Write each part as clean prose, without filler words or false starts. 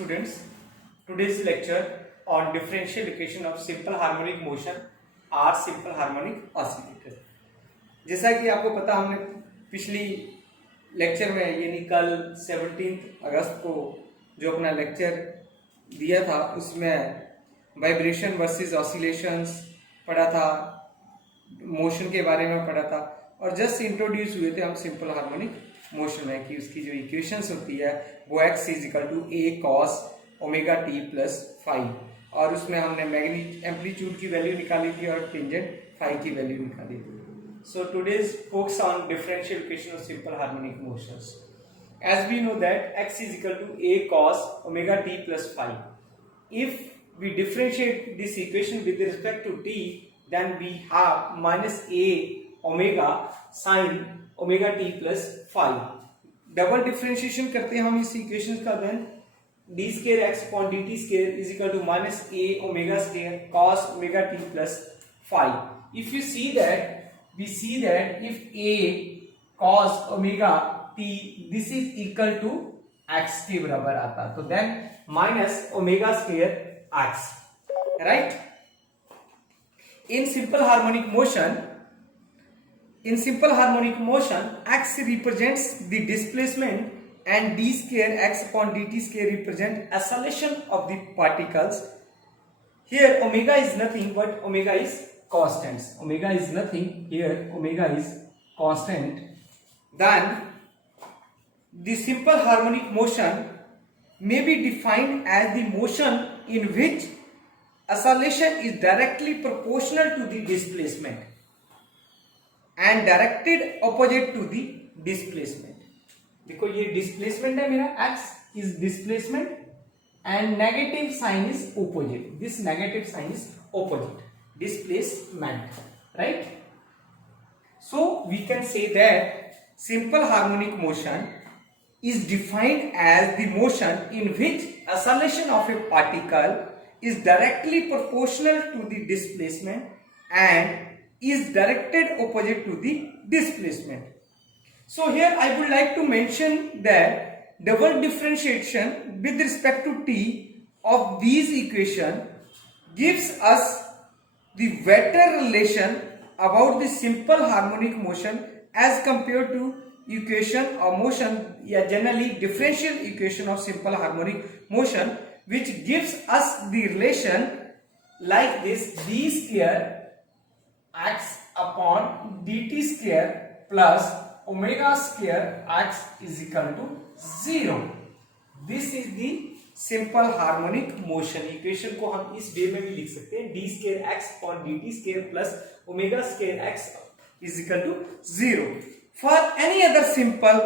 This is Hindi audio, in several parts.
students, today's lecture on differential equation of simple harmonic motion or simple harmonic oscillator। जैसा कि आपको पता, हमने पिछली लेक्चर में यानी कल 17 अगस्त को जो अपना लेक्चर दिया था उसमें वाइब्रेशन वर्सेस ऑसिलेशंस पढ़ा था, मोशन के बारे में पढ़ा था और जस्ट इंट्रोड्यूस हुए थे हम सिंपल हार्मोनिक मोशन में कि उसकी जो इक्वेशंस होती है वो x is equal to A cos omega t plus five और उसमें हमने मैग्नीट्यूड एम्पलीट्यूड की वैल्यू निकाली थी और टेंजेंट फाइव की वैल्यू निकाली थी। So today's focus on differential equation of simple harmonic motions. As we know that x is equal to a cos omega t plus phi. If we differentiate this equation with respect to t, then we have minus a omega sin omega t plus phi. Double differentiation करते हैं हम इस equation का, then d square x upon dt square is equal to minus a omega square cos omega t plus phi. If you see that, we see that if a cos omega t this is equal to x के बराबर आता तो then minus omega square x, right? In simple harmonic motion x represents the displacement and d square x upon dt square represent acceleration of the particles. Here omega is nothing but omega is constants. Omega is nothing, here omega is constant. Then the simple harmonic motion may be defined as the motion in which acceleration is directly proportional to the displacement and directed opposite to the displacement. देखो ये displacement है मेरा, x is displacement and negative sign is opposite. This negative sign is opposite. Displacement, right? So we can say that simple harmonic motion is defined as the motion in which acceleration of a particle is directly proportional to the displacement and is directed opposite to the displacement. So here I would like to mention that double differentiation with respect to t of these equation gives us the better relation about the simple harmonic motion as compared to equation or motion, yeah, generally differential equation of simple harmonic motion, which gives us the relation like this: d square x upon dt square plus omega square x is equal to 0. This is the simple harmonic motion equation को हम इस वे में भी लिख सकते हैं, डी स्केयर एक्स और d t square plus omega square x is equal to 0. For any other simple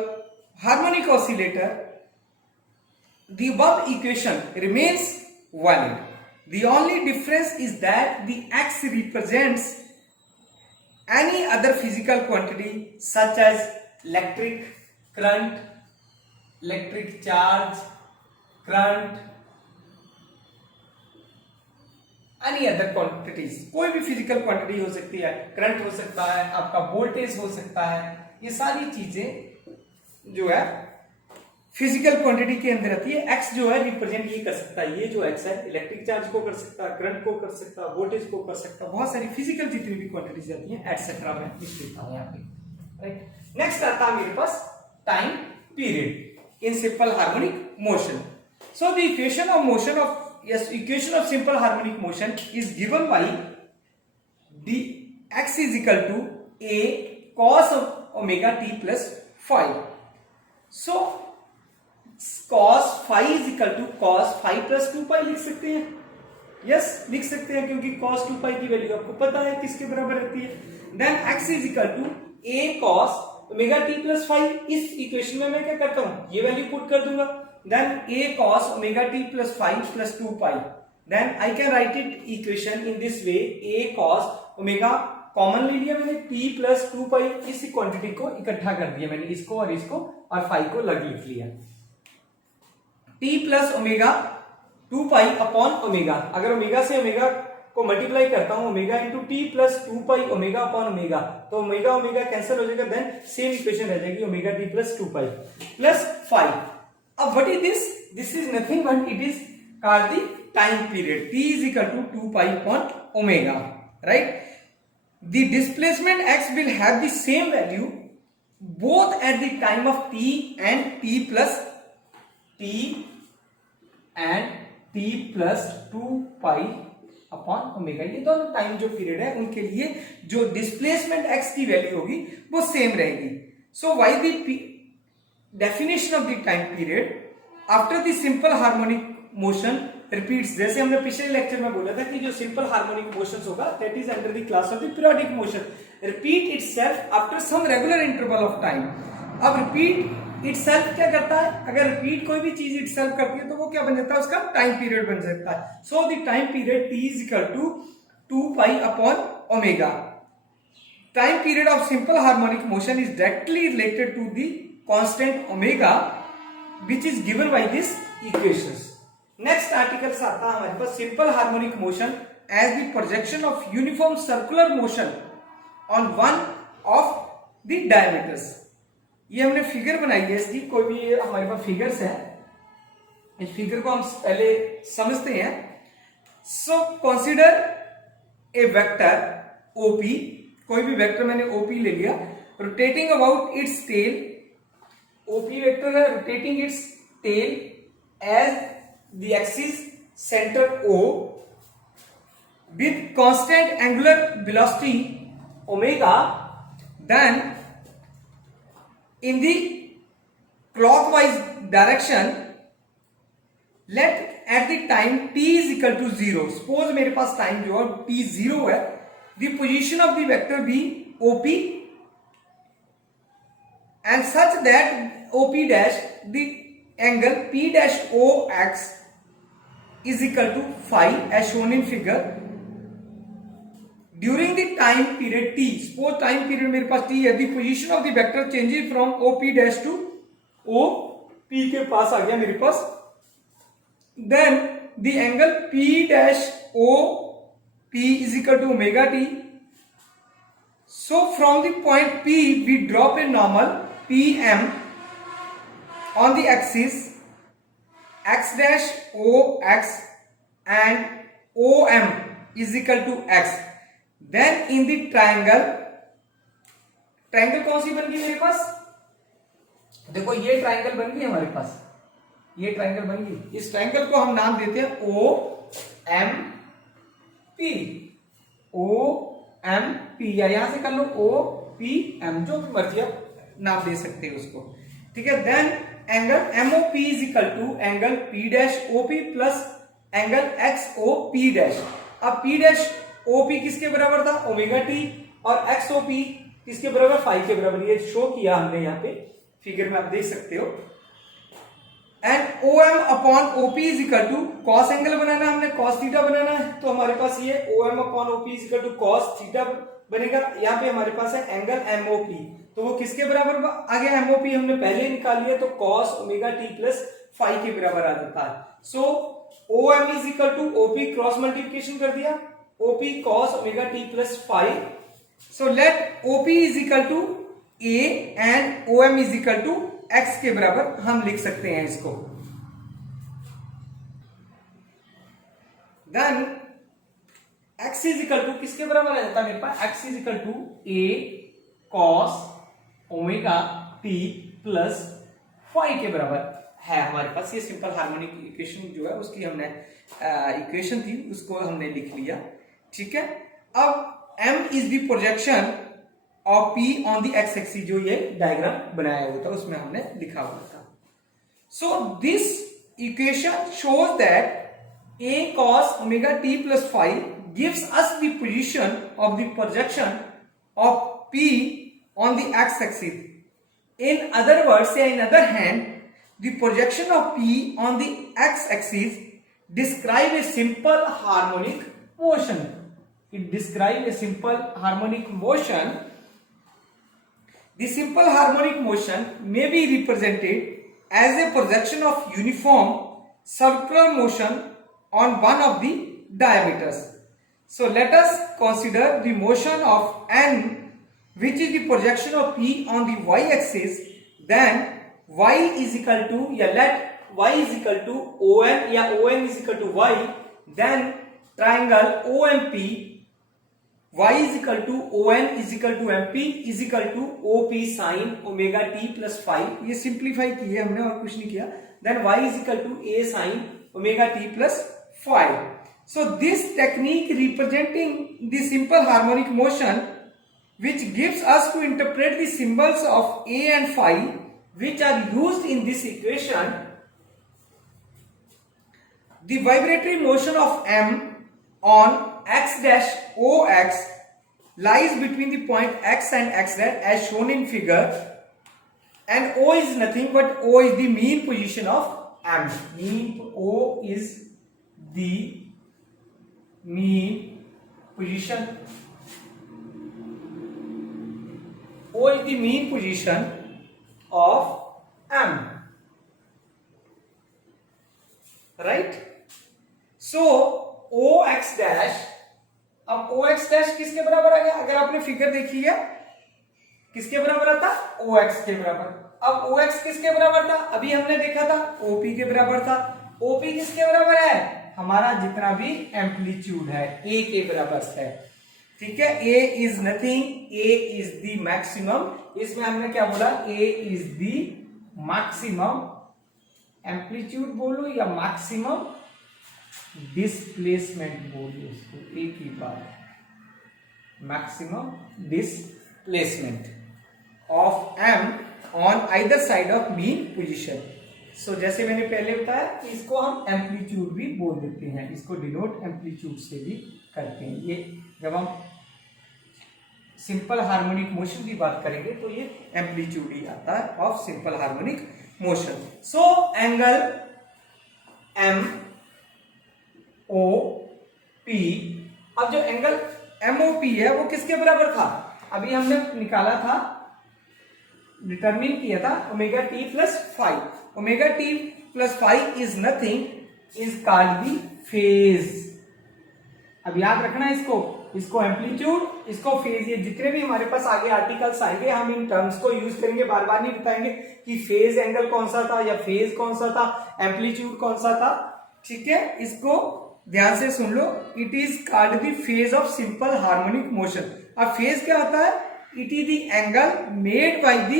harmonic oscillator the above equation remains valid. The only difference is that the x represents any other physical quantity such as electric current, electric charge, current, any other quantities, कोई भी फिजिकल क्वांटिटी हो सकती है, करंट हो सकता है, आपका वोल्टेज हो सकता है, ये सारी चीजें जो है फिजिकल क्वांटिटी के अंदर आती है। एक्स जो है रिप्रेजेंट ये कर सकता है, ये जो एक्स है इलेक्ट्रिक चार्ज को कर सकता है, करंट को कर सकता है, वोल्टेज को कर सकता है, बहुत सारी फिजिकल जितनी भी क्वांटिटीज आती हैं एटसेट्रा में लिख देता हूं यहाँ पे, राइट। नेक्स्ट आता है मेरे पास time period in simple harmonic motion. So the equation of simple harmonic motion is given by the x is equal to a cos of omega t plus phi. So cos phi is equal to cos phi plus 2 pi लिख सकते हैं, yes लिख सकते हैं क्योंकि cos 2 pi की वैल्यू आपको पता है किसके बराबर रहती है. Then x is equal to a cos omega t plus phi. इस इक्वेशन में मैं क्या करता हूं, ये वैल्यू पुट कर दूंगा. Then a cos omega t plus phi plus 2 pi. Then I can write it equation in this way: a cos omega common ले लिया मैंने, t plus 2 pi, इस क्वांटिटी को इकट्ठा कर दिया मैंने, इसको और phi को लग लिख लिया. t plus omega 2 pi upon omega, अगर ओमेगा से ओमेगा को मल्टीप्लाई करता हूं, ओमेगा इंटू टी प्लस 2 पाई ओमेगा अपॉन ओमेगा, तो ओमेगा ओमेगा कैंसिल हो जाएगा, देन सेम इक्वेशन रह जाएगी omega t plus 2 pi plus 5. अब what is this, this is nothing but it is called the time period. T is equal to 2 pi upon omega, right? The displacement x will have the same value both at the time of t and t plus 2 pi upon omega. ये दोनों टाइम जो पीरियड है उनके लिए जो डिस्प्लेसमेंट x की वैल्यू होगी वो सेम रहेगी. So why the definition of the time period after the simple harmonic motion repeats. जैसे हमने पिछले लेक्चर में बोला था कि जो सिंपल हार्मोनिक मोशंस होगा that is under the class of the periodic motion, repeat itself after some regular interval of time. अब रिपीट इटसेल्फ क्या करता है? अगर रिपीट कोई भी चीज इटसेल्फ करती है तो वो क्या बन जाता है? उसका टाइम पीरियड बन जाता है. So the time period t is equal to 2 pi upon omega. Time period of simple harmonic motion is directly related to the constant omega which is given by this equations. Next articles आता है हमारे पास simple harmonic motion as the projection of uniform circular motion on one of the diameters. ये हमने फिगर बनाई है इसकी. कोई भी हमारे पास फिगर्स है, इस फिगर को हम पहले समझते हैं. So consider a vector OP. कोई भी वेक्टर मैंने OP ले लिया, rotating about its tail. OP vector है rotating its tail as the axis centre O with constant angular velocity omega. Then in the clockwise direction, let at the time t is equal to 0. Suppose मेरे पास टाइम जो है t 0 है. The position of the vector be OP and such that OP dash the angle P dash OX is equal to phi as shown in figure. During the time period t, suppose time period मेरे पास t है, the position of the vector changes from OP dash to OP के पास आ गया मेरे पास. Then the angle P dash OP is equal to omega t. So from the point P we drop a normal PM on the axis x dash OX and OM is equal to x. Then in the triangle कौन सी बन गई मेरे पास? देखो ये ट्रायंगल बन गई हमारे पास, ये ट्रायंगल बन गई. इस ट्रायंगल को हम नाम देते हैं OMP या यहां से कर लो OPM, जो भी मर्जी आप नाम दे सकते हो उसको. ठीक है. Then angle MOP is equal to angle P dash OP plus angle XOP dash. अब P डैश OP किसके बराबर था? Omega T. और XOP किसके बराबर? फाई के बराबर. ये शो किया हमने यहाँ पे फिगर में, आप देख सकते हो. And OM upon OP is equal to cos angle बनाना, हमने कॉस थीटा बनाना है तो हमारे पास ये OM upon OP is equal to cos theta बनेगा. यहाँ पे हमारे पास है एंगल MOP, तो वो किसके बराबर आ गया? MOP हमने पहले निकाल लिया तो cos omega t plus phi के बराबर आ जाता है. सो OM is equal to OP cross multiplication कर दिया, OP cos omega t plus phi. So let OP is equal to A and OM is equal to X के बराबर हम लिख सकते हैं इसको. Then X is equal to किसके बराबर आ जाता है मेरे पास? X is equal to A cos omega t plus phi के बराबर है हमारे पास. ये सिंपल हार्मोनिक इक्वेशन जो है उसकी हमने इक्वेशन थी उसको हमने लिख लिया. ठीक है. अब M is the projection of P on the x axis, जो ये डायग्राम बनाया हुआ था उसमें हमने लिखा हुआ था. So this equation shows that A cos omega t plus phi gives us the position of the projection of P on the x axis. In other words, in other hand, the projection of P on the x axis describe a simple harmonic motion. It describes a simple harmonic motion. The simple harmonic motion may be represented as a projection of uniform circular motion on one of the diameters. So let us consider the motion of N, which is the projection of P on the y axis. Then y is equal to, let y is equal to ON या ON is equal to y, then triangle OMP y is equal to ON is equal to MP is equal to OP sin omega t plus phi. ये सिंप्लीफाई की है हमने और कुछ नहीं किया. Then y is equal to A sin omega t plus phi. So this technique representing the simple harmonic motion, which gives us to interpret the symbols of A and phi, which are used in this equation. The vibratory motion of M on x dash OX lies between the point x and x dash as shown in figure, and O is nothing but O is the mean position of M. O is the mean position. O is the mean position of M. Right? So OX dash, अब OX dash किसके बराबर आ गया? अगर आपने फिगर देखी है, किसके बराबर आता? OX के बराबर. अब OX किसके बराबर था? अभी हमने देखा था OP के बराबर था. OP किसके बराबर है? हमारा जितना भी एम्पलीट्यूड है A के बराबर है. ठीक है. A is nothing, A is the maximum. इसमें हमने क्या बोला? A is the maximum amplitude बोलो या मैक्सिमम डिस्प्लेसमेंट बोलो, इसको एक ही बात. Maximum displacement of M on either side of mean position. So जैसे मैंने पहले बताया कि इसको हम एम्पलीट्यूड भी बोल देते हैं, इसको डिनोट एम्पलीट्यूड से भी करते हैं. ये जब हम सिंपल हार्मोनिक मोशन की बात करेंगे तो ये एम्पलीट्यूड ही आता है of simple harmonic motion. So angle M O P, अब जो एंगल एम ओ पी है वो किसके बराबर था? अभी हमने निकाला था, डिटरमिन किया था omega t plus five. Omega t plus five is nothing, is called the phase. अब याद रखना इसको एम्पलीट्यूड, इसको फेज. ये जितने भी हमारे पास आगे आर्टिकल्स आएंगे हम इन टर्म्स को यूज करेंगे, बार बार नहीं बताएंगे कि फेज एंगल कौन सा था या फेज कौन सा था, एम्पलीट्यूड कौन सा था. ठीक है, इसको ध्यान से सुन लो. It is called the phase of simple harmonic motion. अब फेज क्या होता है? It is the angle made by the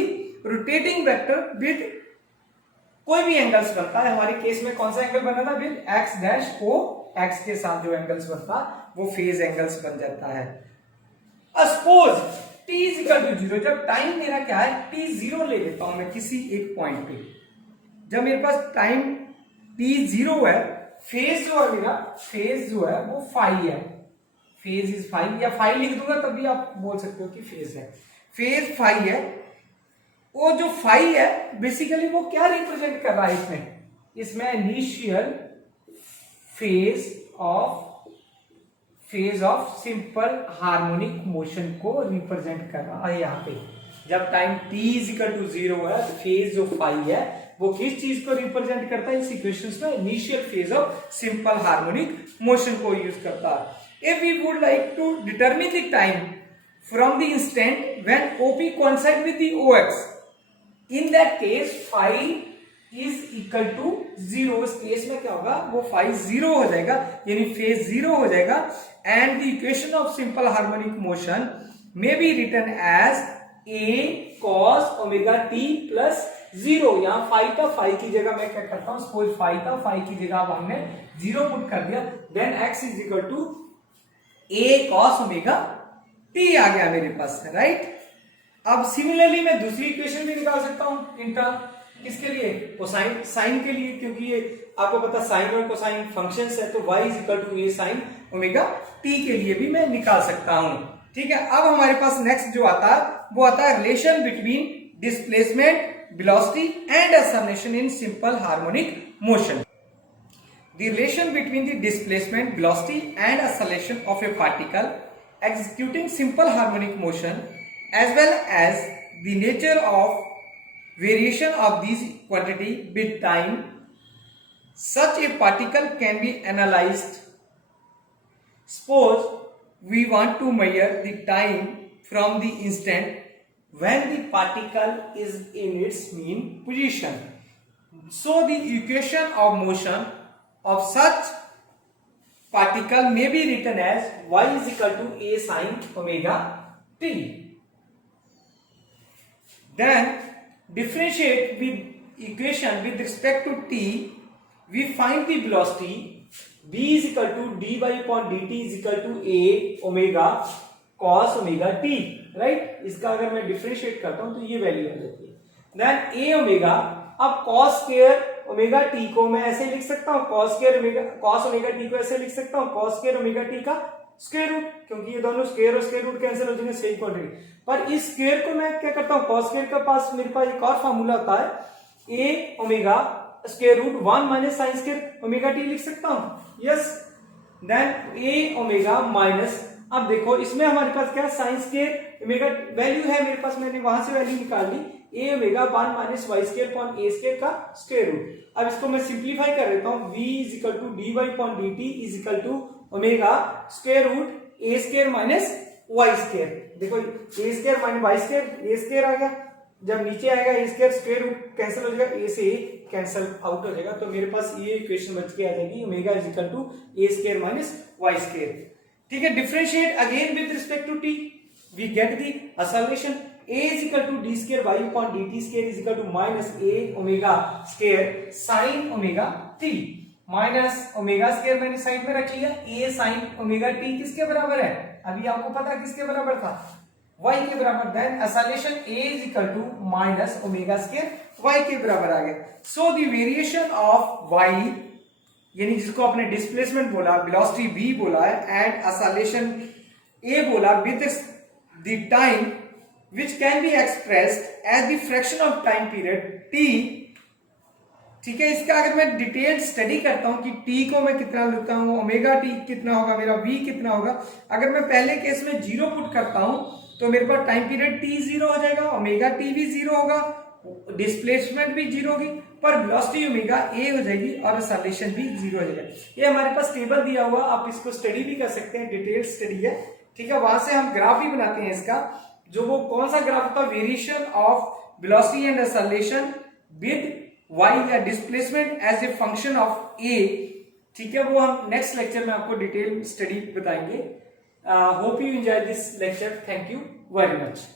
rotating vector with कोई भी एंगल्स बनता है. हमारे केस में कौन सा एंगल बना था? With x dash O x के साथ जो एंगल्स बनता वो फेज एंगल्स बन जाता है. Suppose t is equal to 0, जब टाइम मेरा क्या है? t 0 ले लेता हूं मैं किसी एक पॉइंट पे. जब मेरे पास टाइम t 0 है, फेज जो है मेरा, फेज जो है वो फाई है. फेज इज फाई, या फाई लिख दूंगा तब भी आप बोल सकते हो कि फेज है. फेज फाई है. वो जो फाई है बेसिकली वो क्या रिप्रेजेंट कर रहा है? इसमें initial phase of simple harmonic motion को रिप्रेजेंट कर रहा है. यहाँ पे जब time t is equal to 0 है, फेज जो फाई है वो किस चीज को रिप्रेजेंट करता है? इस इक्वेशंस में initial phase of simple harmonic motion को यूज करता है. If we would like to determine the time from the instant when OP coincide with the OX, in that case phi is equal to 0. इस केस में क्या होगा? वो फाई 0 हो जाएगा, यानी फेज 0 हो जाएगा. And the equation of simple harmonic motion may be written as A cos omega t plus 0. यहाँ फाई था, फाई की जगह मैं क्या करता हूं? सपोज फाई था, फाई की जगह अब हमने 0 पुट कर दिया. Then x is equal to A cos omega t आ गया मेरे पास. राइट. अब सिमिलरली मैं दूसरी इक्वेशन भी निकाल सकता हूं इन टर्म. किसके लिए? कोसाइन, साइन के लिए, क्योंकि ये आपको पता साइन और कोसाइन फंक्शंस है. तो y is equal to A sine omega t के लिए भी मैं निकाल सकता हूं. ठीक है. अब हमारे पास नेक्स्ट जो आता है वो आता है relation between displacement, velocity and acceleration in simple harmonic motion. The relation between the displacement, velocity and acceleration of a particle executing simple harmonic motion, as well as the nature of variation of these quantity with time. Such a particle can be analyzed. Suppose we want to measure the time from the instant when the particle is in its mean position. So the equation of motion of such particle may be written as y is equal to a sin omega t. Then differentiate with equation with respect to t, we find the velocity v is equal to dy upon dt is equal to a omega cos omega t, right. इसका अगर मैं डिफरेंशिएट करता हूं तो ये वैल्यू आ जाती है। देन ए ओमेगा, अब cos स्क्वायर ओमेगा टी को मैं ऐसे लिख सकता हूं, cos ओमेगा टी को ऐसे लिख सकता हूं cos स्क्वायर ओमेगा टी का स्क्वायर रूट, क्योंकि ये दोनों स्क्वायर और स्क्वायर रूट कैंसिल हो जाएंगे, सेम क्वांटिटी। पर इस स्क्वायर को मैं क्या करता हूं, cos स्क्वायर के पास मेरे पास एक और फार्मूला होता है, a omega square root 1 minus sine square omega t लिख सकता हूं, yes. Then a omega minus, अब देखो इसमें हमारे पास क्या साइन स्क्वायर ओमेगा वैल्यू है मेरे पास, मैंने वहां से वैल्यू निकाल ली, a omega 1 minus y square upon a square का स्क्वायर रूट। अब इसको मैं सिंप्लीफाई कर लेता हूं, v is equal to dy upon dt is equal to omega square root a square minus y square. देखो a square minus y square, a square आ गया, जब नीचे आएगा a square square root cancel हो जाएगा, a से a कैंसिल आउट हो जाएगा, तो मेरे पास ये इक्वेशन बच के आ जाएगी omega is equal to a square minus y square. ठीक है, differentiate again with respect to t, we get the acceleration a is equal to d square y upon dt square is equal to minus a omega square sin omega t, minus omega square मैंने साइड में रख लिया, a sin ओमेगा t किसके बराबर है, अभी आपको पता किसके बराबर था, y के बराबर। Then acceleration a is equal to minus omega square y के बराबर आ गया। So the variation of y, यानी जिसको आपने डिस्प्लेसमेंट बोला, वेलोसिटी v बोला है, एंड असोल्यूशन a बोला with the time which can be expressed as the fraction of time period t। ठीक है, इसका अगर मैं डिटेल स्टडी करता हूं कि t को मैं कितना लिखता हूं, ओमेगा t कितना होगा, मेरा v कितना होगा, अगर मैं पहले केस में 0 पुट करता हूं तो मेरे पास टाइम पीरियड t 0 हो जाएगा, ओमेगा t भी 0 होगा, डिस्प्लेसमेंट भी 0 होगी, पर वेलोसिटी ओमेगा a हो जाएगी और सॉल्यूशन भी 0 हो जाएगा। ये हमारे पास टेबल दिया हुआ, आप इसको स्टडी भी कर सकते हैं, डिटेल स्टडी है। ठीक है, वहां से हम ग्राफ भी बनाते हैं इसका, जो वो कौन सा ग्राफ होता है, variation of velocity and acceleration with y या displacement as a function of a। ठीक है, वो हम नेक्स्ट लेक्चर में आपको डिटेल स्टडी बताएंगे। Hope you enjoy this lecture, thank you very much.